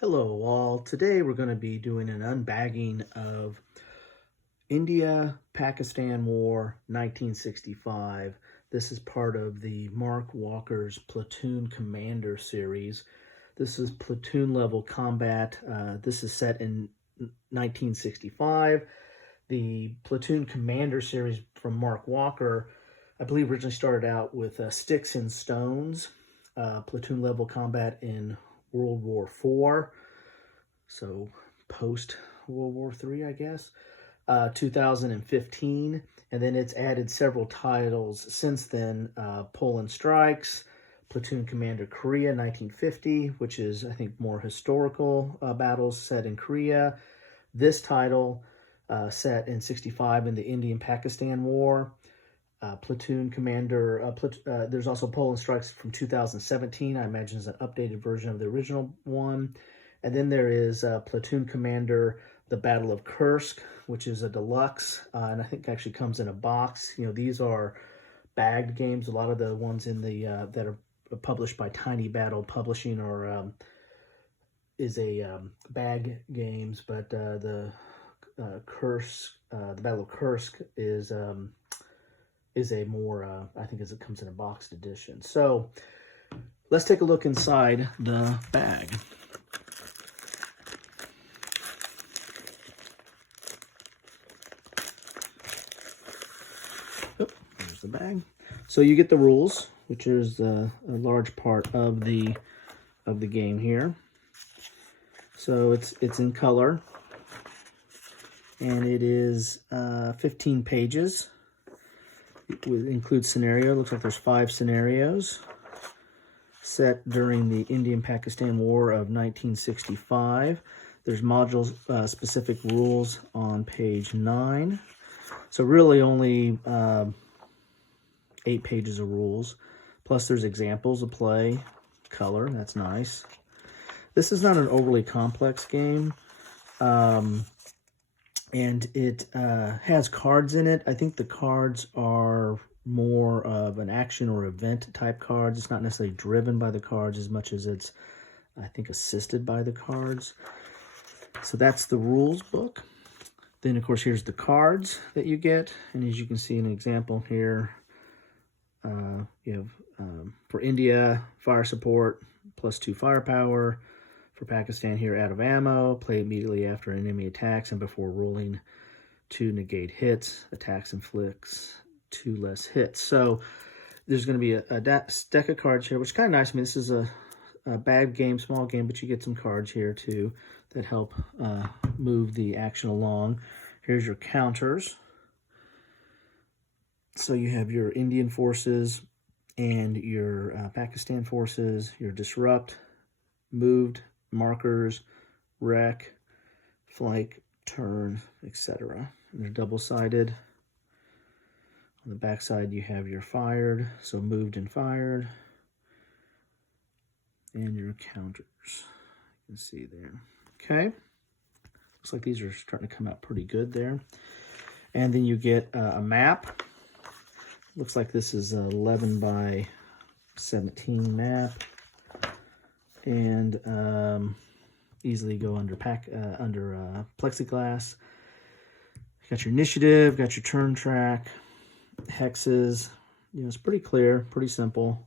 Hello all. Today we're going to be doing an unbagging of India-Pakistan War 1965. This is part of the Mark Walker's Platoon Commander series. This is platoon level combat. This is set in 1965. The Platoon Commander series from Mark Walker, I believe, originally started out with Sticks and Stones, platoon level combat in World War IV, so post World War III, I guess, 2015, and then it's added several titles since then. Poland Strikes, Platoon Commander Korea 1950, which is, I think, more historical battles set in Korea. This title set in 65 in the Indian-Pakistan War. Platoon Commander, there's also Poland Strikes from 2017. I imagine it's an updated version of the original one. And then there is Platoon Commander, the Battle of Kursk, which is a deluxe, and I think actually comes in a box. You know, these are bagged games. A lot of the ones in the that are published by Tiny Battle Publishing or is a bag games, but the Kursk, the Battle of Kursk is a more, I think, as it comes in a boxed edition. So let's take a look inside the bag. Oh, there's the bag. So you get the rules, which is a large part of the game here. So it's in color, and it is 15 pages. It includes scenario. Looks like there's 5 scenarios set during the Indian-Pakistan War of 1965. There's module-specific rules on page 9. So really only 8 pages of rules. Plus there's examples of play, color. That's nice. This is not an overly complex game. And it has cards in it. I think the cards are more of an action or event type cards. It's not necessarily driven by the cards as much as it's, I think, assisted by the cards. So that's the rules book. Then, of course, here's the cards that you get. And as you can see an example here, you have, for India, fire support, +2 firepower. For Pakistan here, out of ammo, play immediately after enemy attacks and before rolling to negate hits. Attacks inflicts 2 less hits. So there's going to be a deck of cards here, which is kind of nice. I mean, this is a bag game, small game, but you get some cards here too that help move the action along. Here's your counters. So you have your Indian forces and your Pakistan forces, your disrupt, moved, markers, wreck, flank, turn, etc. And they're double-sided. On the back side, you have your fired, so moved and fired, and your counters. You can see there. Okay. Looks like these are starting to come out pretty good there. And then you get a map. Looks like this is an 11 by 17 map. And easily go under plexiglass. Got your initiative, got your turn track, hexes. You know, it's pretty clear, pretty simple.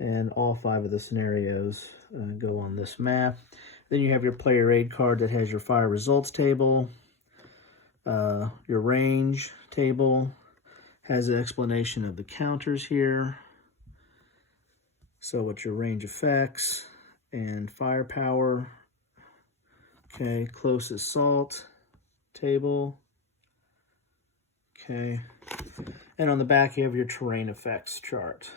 And all 5 of the scenarios go on this map. Then you have your player aid card that has your fire results table, your range table, has an explanation of the counters here. So what's your range effects and firepower. Okay, close assault table. Okay, and on the back you have your terrain effects chart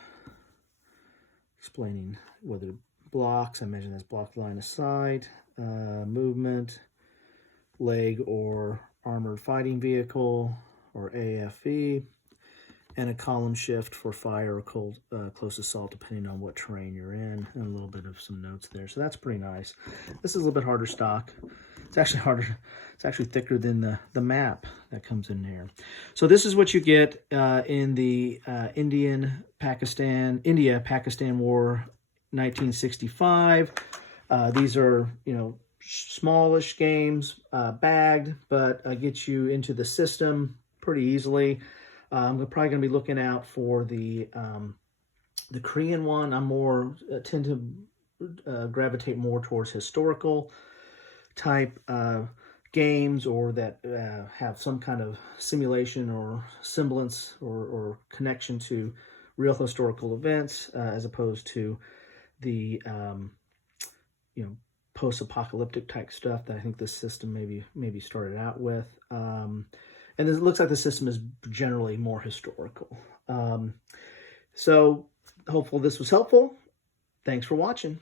explaining whether blocks, I imagine that's blocked line of sight, movement, leg or armored fighting vehicle or AFV, and a column shift for fire or close assault, depending on what terrain you're in, and a little bit of some notes there. So that's pretty nice. This is a little bit harder stock. It's actually harder. It's actually thicker than the map that comes in here. So this is what you get in the India-Pakistan War 1965. These are, smallish games, bagged, but get you into the system pretty easily. I'm probably going to be looking out for the Korean one. Tend to gravitate more towards historical type games, or that have some kind of simulation or semblance or connection to real historical events, as opposed to the post-apocalyptic type stuff that I think this system maybe started out with. And it looks like the system is generally more historical. So hopefully this was helpful. Thanks for watching.